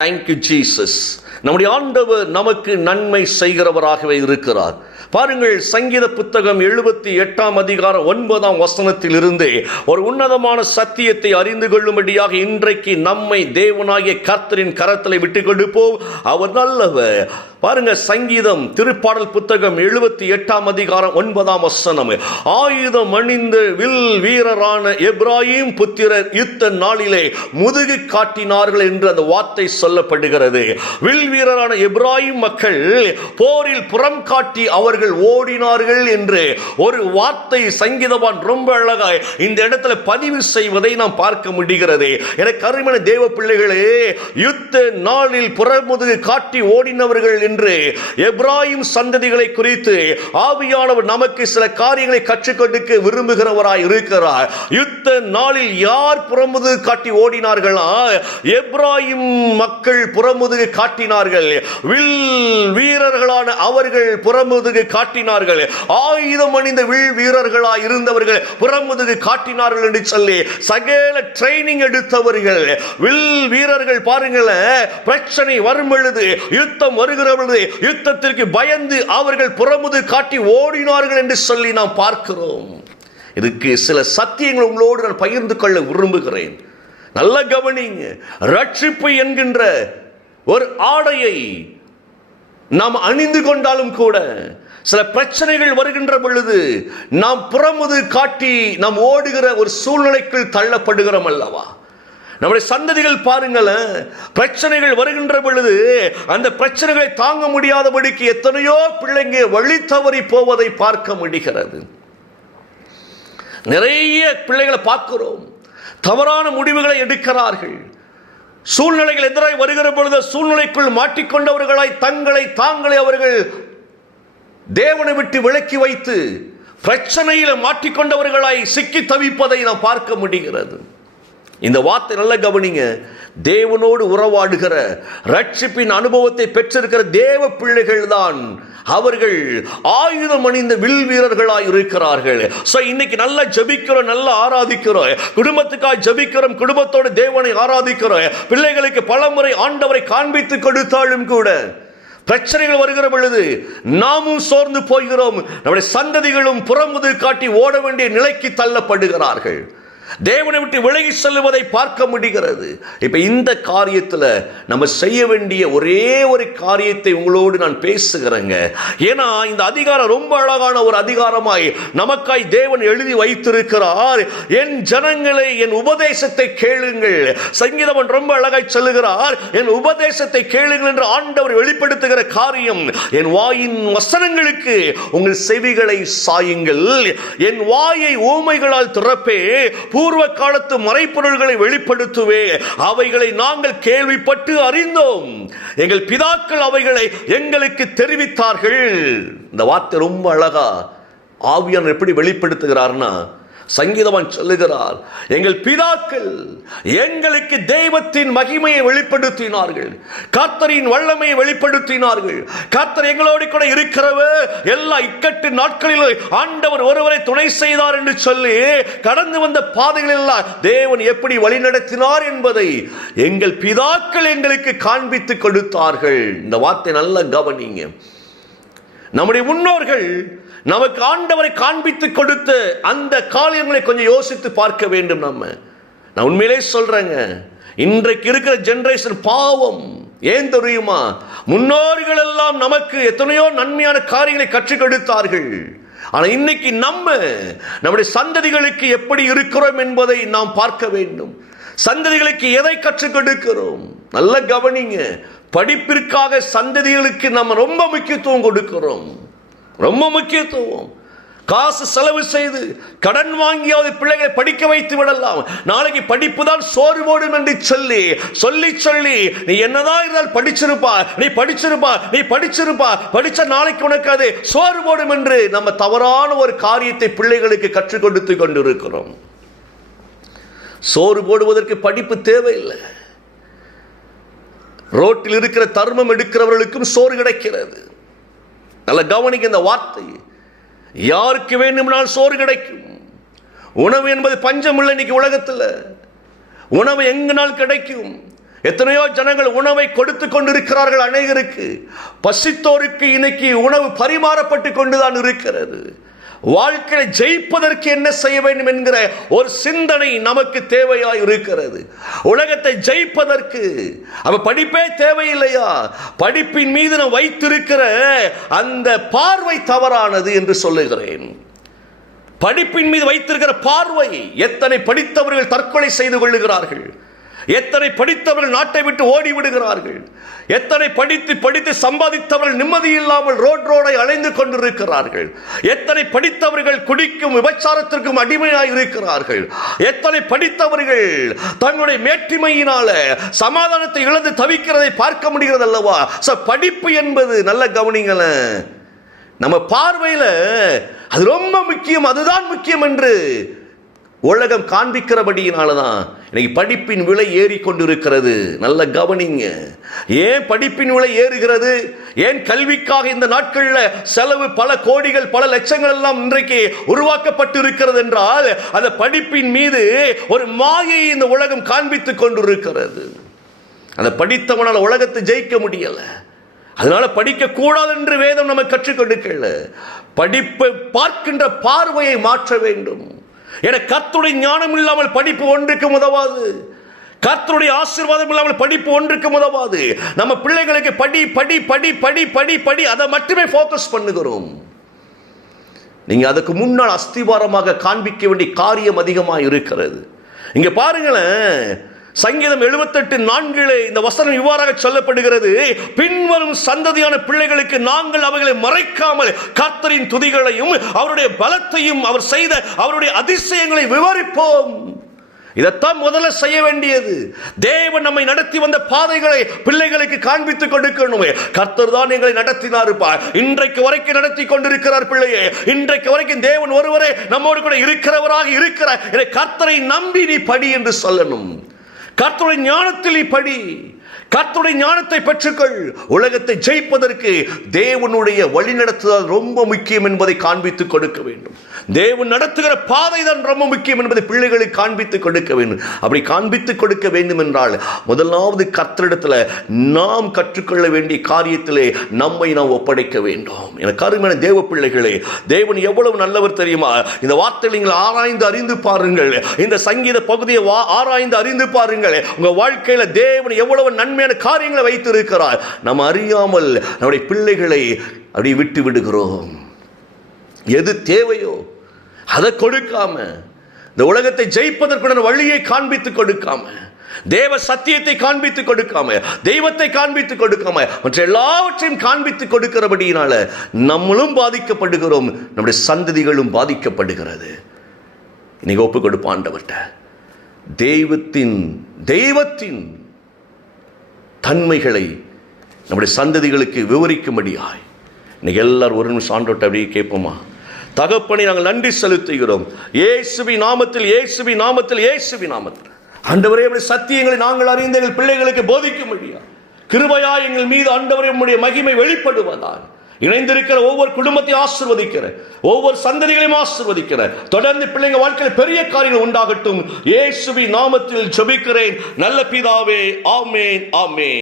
Thank you Jesus நம்முடைய ஆண்டவர் நமக்கு நன்மை செய்கிறவராகவே இருக்கிறார். பாருங்கள் சங்கீத புத்தகம் எழுபத்தி எட்டாம் அதிகாரம் ஒன்பதாம் வசனத்தில் ஒரு உன்னதமான சத்தியத்தை அறிந்து கொள்ளும்படியாக இன்றைக்கு நம்மை தேவனாகிய கர்த்தரின் கரத்தில் விட்டு கொடுப்போம் அவர் நல்லவர். பாருங்க சங்கீதம் திருப்பாடல் புத்தகம் எழுபத்தி எட்டாம் அதிகாரம் ஒன்பதாம் வசனம் ஆயுதம் அணிந்த வில் வீரரான எப்ராஹிம் புத்திரர் யுத்த நாளிலே முதுகு காட்டினார்கள் என்று அந்த வார்த்தை சொல்லப்படுகிறது. வில் வீரரான இப்ராஹிம் மக்கள் போரில் புறம் காட்டி அவர்கள் ஓடினார்கள் என்று ஒரு வார்த்தை சங்கீதவான் ரொம்ப அழகாய் இந்த இடத்துல பதிவு செய்வதை நாம் பார்க்க முடிகிறது. என கருமன தேவ பிள்ளைகளே யுத்த நாளில் புறமுதுகு காட்டி ஓடினவர்கள் என்று எப்ராஹிம் சந்ததிகளை குறித்து ஆவியானவர் நமக்கு சில காரியங்களை கற்றுக் விரும்புகிறவராய் இருக்கிறார். யுத்த நாளில் யார் புறமுதுகு காட்டி ஓடினார்களா? எப்ராஹிம் மக்கள் புறமுதுகு காட்டினார்கள். வில் வீரர்களான அவர்கள் புறமுதுகு காட்டினார்கள். ஆயுதம் அணிந்த வில் வீரர்களா இருந்தவர்கள் புறமுதுகு காட்டினார்கள் என்று சொல்லி சகல ட்ரைனிங் எடுத்தவர்கள். வில் வீரர்கள் பாருங்களேன் பிரச்சனை வரும் பொழுது யுத்தம் வருகிற பொழுது யுத்தத்திற்கு பயந்து அவர்கள் புறமுது காட்டி ஓடினார்கள் என்று சொல்லி நாம் பார்க்கிறோம். இதுக்கு சில சத்தியங்கள் உங்களோடு நான் பகிர்ந்து கொள்ள விரும்புகிறேன். நல்ல கவனிங்க. ரட்சிப்பு என்கின்ற ஒரு ஆடையை நாம் அணிந்து கொண்டாலும் கூட சில பிரச்சனைகள் வருகின்ற பொழுது நாம் புறமுது காட்டி நாம் ஓடுகிற ஒரு சூழ்நிலைக்குள் தள்ளப்படுகிறோம் அல்லவா? நம்முடைய சந்ததிகள் பாருங்களேன் பிரச்சனைகள் வருகின்ற பொழுது அந்த பிரச்சனைகளை தாங்க முடியாதபடிக்கு எத்தனையோ பிள்ளைங்க வழி தவறி போவதை பார்க்க முடிகிறது. நிறைய பிள்ளைகளை பார்க்கிறோம். தவறான முடிவுகளை எடுக்கிறார்கள். சூழ்நிலைகள் எதிராய் வருகிற பொழுது சூழ்நிலைக்குள் மாட்டிக்கொண்டவர்களாய் தங்களை தாங்களே அவர்கள் தேவனை விட்டு விலக்கி வைத்து பிரச்சனையில் மாட்டிக்கொண்டவர்களாய் சிக்கி தவிப்பதை நாம் பார்க்க முடிகிறது. இந்த வார்த்தை நல்ல கவனிங்க. தேவனோடு உறவாடுகிற ரட்சிப்பின் அனுபவத்தை பெற்றிருக்கிற தேவ பிள்ளைகள் தான் அவர்கள் ஆயுதம் அணிந்த வில் வீரர்களாய் இருக்கிறார்கள். ஸோ இன்னைக்கு நல்லா ஜபிக்கிறோம் நல்லா ஆராதிக்கிறோம். குடும்பத்துக்காக ஜபிக்கிறோம் குடும்பத்தோடு தேவனை ஆராதிக்கிறோம். பிள்ளைகளுக்கு பலமுறை ஆண்டவரை காண்பித்து கொடுத்தாலும் கூட பிரச்சனைகள் வருகிற பொழுது நாமும் சோர்ந்து போகிறோம். நம்முடைய சந்ததிகளும் புறமுது காட்டி ஓட வேண்டிய நிலைக்கு தள்ளப்படுகிறார்கள். தேவனை விட்டு விலகி செல்வதை பார்க்க முடிகிறது. இப்போ இந்த காரியத்தில் நம்ம செய்ய வேண்டிய ஒரே ஒரு காரியத்தை உங்களோடு நான் பேசுகிறேங்க. ஏன்னா இந்த அதிகாரம் ரொம்ப அழகான ஒரு அதிகாரமாய் நமக்காய் தேவன் எழுதி வைத்திருக்கிறார். என் ஜனங்களை என் உபதேசத்தை கேளுங்கள். சங்கீதவன் ரொம்ப அழகாய் சொல்லுகிறார். என் உபதேசத்தை கேளுங்கள் என்று ஆண்டவர் வெளிப்படுத்துகிற காரியம். என் வாயின் வசனங்களுக்கு உங்கள் செவிகளை சாயுங்கள். என் வாயை ஊமைகளால் திறப்பே. பூர்வ காலத்து மறைப்பொருள்களை வெளிப்படுத்துவே. அவைகளை நாங்கள் கேள்விப்பட்டு அறிந்தோம். எங்கள் பிதாக்கள் அவைகளை எங்களுக்கு தெரிவித்தார்கள். இந்த வார்த்தை ரொம்ப அழகா ஆவியான் எப்படி வெளிப்படுத்துகிறார்னா சங்கீதவன் சொல்லுகிறார் எங்கள் பிதாக்கள் எங்களுக்கு தெய்வத்தின் மகிமையை வெளிப்படுத்தினார்கள் கர்த்தரின் வல்லமையை வெளிப்படுத்தினார்கள். கர்த்தர் எங்களோடு கூட இருக்கிறவர் எல்லா இக்கட்டு நாட்களிலும் ஆண்டவர் ஒருவரை துணை செய்தார் என்று சொல்லி கடந்து வந்த பாதைகள் எல்லாம் தேவன் எப்படி வழிநடத்தினார் என்பதை எங்கள் பிதாக்கள் எங்களுக்கு காண்பித்து கொடுத்தார்கள். இந்த வார்த்தை நல்ல கவனிங்க. நம்முடைய முன்னோர்கள் நமக்கு ஆண்டவரை காண்பித்து கொடுத்த அந்த காரியங்களை கொஞ்சம் யோசித்து பார்க்க வேண்டும் நம்ம. நான் உண்மையிலே சொல்றேங்க. இன்றைக்கு இருக்கிற ஜென்ரேஷன் பாவம். ஏன் தெரியுமா? முன்னோர்கள் எல்லாம் நமக்கு எத்தனையோ நன்மையான காரியங்களை கற்றுக் கொடுத்தார்கள். ஆனால் இன்னைக்கு நம்ம நம்முடைய சந்ததிகளுக்கு எப்படி இருக்கிறோம் என்பதை நாம் பார்க்க வேண்டும். சந்ததிகளுக்கு எதை கற்றுக் கொடுக்கிறோம்? நல்ல கவனிங்க. படிப்பிற்காக சந்ததிகளுக்கு நம்ம ரொம்ப முக்கியத்துவம் கொடுக்கிறோம். ரொம்ப முக்கியத்துவம். காசு செலவு செய்து கடன் வாங்கியாவது பிள்ளைகளை படிக்க வைத்து விடலாம். நாளைக்கு படிப்பு தான் சோறு போடும் என்று சொல்லி சொல்லி சொல்லி நீ என்னதான் இருந்தால் படிச்சிருப்பா நீ படிச்சிருப்பா நீ படிச்சிருப்பா படிச்ச நாளைக்கு உனக்கு அது சோறு போடும் என்று நம்ம தவறான ஒரு காரியத்தை பிள்ளைகளுக்கு கற்றுக் கொடுத்து கொண்டிருக்கிறோம். சோறு போடுவதற்கு படிப்பு தேவையில்லை. ரோட்டில் இருக்கிற தர்மம் எடுக்கிறவர்களுக்கும் சோறு கிடைக்கிறது. நல்ல கவனிக்க இந்த வார்த்தை. யாருக்கு வேண்டுமானால் சோறு கிடைக்கும். உணவு என்பது பஞ்சம் இல்லை இன்னைக்கு உலகத்தில். உணவு எங்கனால் கிடைக்கும்? எத்தனையோ ஜனங்கள் உணவை கொடுத்து கொண்டிருக்கிறார்கள் அநேகருக்கு. பசித்தோருக்கு இன்னைக்கு உணவு பரிமாறப்பட்டு கொண்டுதான் இருக்கிறது. வாழ்க்கையை ஜெயிப்பதற்கு என்ன செய்ய வேண்டும் என்கிற ஒரு சிந்தனை நமக்கு தேவையாய் இருக்கிறது. உலகத்தை ஜெயிப்பதற்கு. அவ படிப்பே தேவையில்லையா? படிப்பின் மீது நான் வைத்திருக்கிற அந்த பார்வை தவறானது என்று சொல்லுகிறேன். படிப்பின் மீது வைத்திருக்கிற பார்வை எத்தனை படித்தவர்கள் தற்கொலை செய்து கொள்ளுகிறார்கள். எத்தனை படித்தவர்கள் நாட்டை விட்டு ஓடி விடுகிறார்கள்? எத்தனை படித்து படித்து சம்பாதித்தவர்கள் நிம்மதி இல்லாமல் ரோட் ரோடை அலைந்து கொண்டிருக்கிறார்கள்? எத்தனை படித்தவர்கள் குடிக்கும் விபச்சாரத்திற்கும் அடிமையாக இருக்கிறார்கள்? எத்தனை படித்தவர்கள் தங்களுடைய மேட்டிமையினால சமாதானத்தை இழந்து தவிக்கிறதை பார்க்க முடிகிறது அல்லவா? படிப்பு என்பது நல்ல கவனிங்களேன் நம்ம பார்வையில் அது ரொம்ப முக்கியம் அதுதான் முக்கியம் என்று உலகம் காண்பிக்கிறபடியினால தான் இன்னைக்கு படிப்பின் விலை ஏறி கொண்டிருக்கிறது நல்ல கவனிங்க. ஏன் படிப்பின் விலை ஏறுகிறது? ஏன் கல்விக்காக இந்த நாட்களில் செலவு பல கோடிகள் பல லட்சங்கள் எல்லாம் இன்றைக்கு உருவாக்கப்பட்டு இருக்கிறது என்றால் அந்த படிப்பின் மீது ஒரு மாயை இந்த உலகம் காண்பித்துக் கொண்டிருக்கிறது. அந்த படித்தவனால் உலகத்தை ஜெயிக்க முடியலை. அதனால படிக்கக்கூடாது என்று வேதம் நம்ம கற்றுக் கொடுக்கல. படிப்பை பார்க்கின்ற பார்வையை மாற்ற வேண்டும். என கத்துடைய ஞானம் இல்லாமல் படிப்பு ஒன்றுக்கு உதவாது. கர்த்தருடைய ஆசீர்வாதம் இல்லாமல் படிப்பு ஒன்றுக்கு உதவாது. நம்ம பிள்ளைகளுக்கு படி படி படி படி படி படி அதை மட்டுமே ஃபோக்கஸ் பண்ணுகிறோம். நீங்க அதுக்கு முன்னால் அஸ்திவாரமாக காண்பிக்க வேண்டிய காரியம் அதிகமாக இருக்கிறது இங்க பாருங்களேன் சங்கீதம் எழுபத்தெட்டு நான்கிலே இந்த வசனம் இவ்வாறாக சொல்லப்படுகிறது. பின்வரும் சந்ததியான பிள்ளைகளுக்கு நாங்கள் அவைகளை மறைக்காமல் கர்த்தரின் துதிகளையும் அவருடைய பலத்தையும் அவர் செய்த அவருடைய அதிசயங்களை விவரிப்போம். இதைத்தான் முதல்ல செய்ய வேண்டியது. தேவன் நம்மை நடத்தி வந்த பாதைகளை பிள்ளைகளுக்கு காண்பித்துக் கொடுக்கணும். கர்த்தர் தான் எங்களை நடத்தினாருப்பா. இன்றைக்கு வரைக்கும் நடத்தி கொண்டிருக்கிறார் பிள்ளையே. இன்றைக்கு வரைக்கும் தேவன் ஒருவரே நம்மோடு கூட இருக்கிறவராக இருக்கிறார். இதை கர்த்தரை நம்பி நீ படி என்று சொல்லணும். கர்த்தருடைய ஞானத்தில் படி. கத்துடைய ஞானத்தை பெற்றுக்கொள். உலகத்தை ஜெயிப்பதற்கு தேவனுடைய வழிநடத்துதல் ரொம்ப முக்கியம் என்பதை காண்பித்து கொடுக்க வேண்டும். தேவன் நடத்துகிற பாதை தான் ரொம்ப முக்கியம் என்பதை பிள்ளைகளுக்கு காண்பித்து கொடுக்க வேண்டும். அப்படி காண்பித்து கொடுக்க வேண்டும் என்றால் முதலாவது கர்த்தரிடத்தில் நாம் கற்றுக்கொள்ள வேண்டிய காரியத்திலே நம்மை நாம் ஒப்படைக்க வேண்டும். எனக்கு அருமையான தேவ பிள்ளைகளே தேவன் எவ்வளவு நல்லவர் தெரியுமா? இந்த வார்த்தையில் நீங்கள் ஆராய்ந்து அறிந்து பாருங்கள். இந்த சங்கீத பகுதியை வா- ஆராய்ந்து அறிந்து பாருங்கள். உங்கள் வாழ்க்கையில் தேவன் எவ்வளவு நன்மை நன்மையான காரியங்களை வைத்திருக்கிறார். நம்ம அறியாமல் நம்முடைய பிள்ளைகளை அப்படி விட்டு விடுகிறோம். எது தேவையோ அதை கொடுக்காம இந்த உலகத்தை ஜெயிப்பதற்குடன் வழியை காண்பித்து கொடுக்காம தேவ சத்தியத்தை காண்பித்து கொடுக்காம தெய்வத்தை காண்பித்து கொடுக்காம மற்ற எல்லாவற்றையும் காண்பித்து கொடுக்கிறபடியினால நம்மளும் பாதிக்கப்படுகிறோம். நம்முடைய சந்ததிகளும் பாதிக்கப்படுகிறது. இன்னைக்கு ஒப்பு கொடுப்பாண்டவர்கிட்ட தெய்வத்தின் தெய்வத்தின் தன்மைகளை நம்முடைய சந்ததிகளுக்கு விவரிக்கும்படியாய். இன்னைக்கு எல்லாரும் ஒரு நிமிஷம் ஆண்டோட்ட அப்படியே கேட்போமா? தகப்பனை நாங்கள் நன்றி செலுத்துகிறோம். ஏசுபி நாமத்தில் இயேசுவி நாமத்தில் இயேசுவி நாமத்தில். ஆண்டவரே அப்படி சத்தியங்களை நாங்கள் அறிந்த எங்கள் பிள்ளைகளுக்கு போதிக்கும்படியா கிருபையா எங்கள் மீது ஆண்டவரே உம்முடைய மகிமை வெளிப்படுவதால் இணைந்திருக்கிற ஒவ்வொரு குடும்பத்தையும் ஆசிர்வதிக்கிற ஒவ்வொரு சந்ததிகளையும் ஆசிர்வதிக்கிற தொடர்ந்து பிள்ளைங்க வாழ்க்கையில் பெரிய காரியங்கள் உண்டாகட்டும். இயேசுவி நாமத்தில் ஜபிக்கிறேன். நல்ல பிதாவே ஆமேன் ஆமேன்.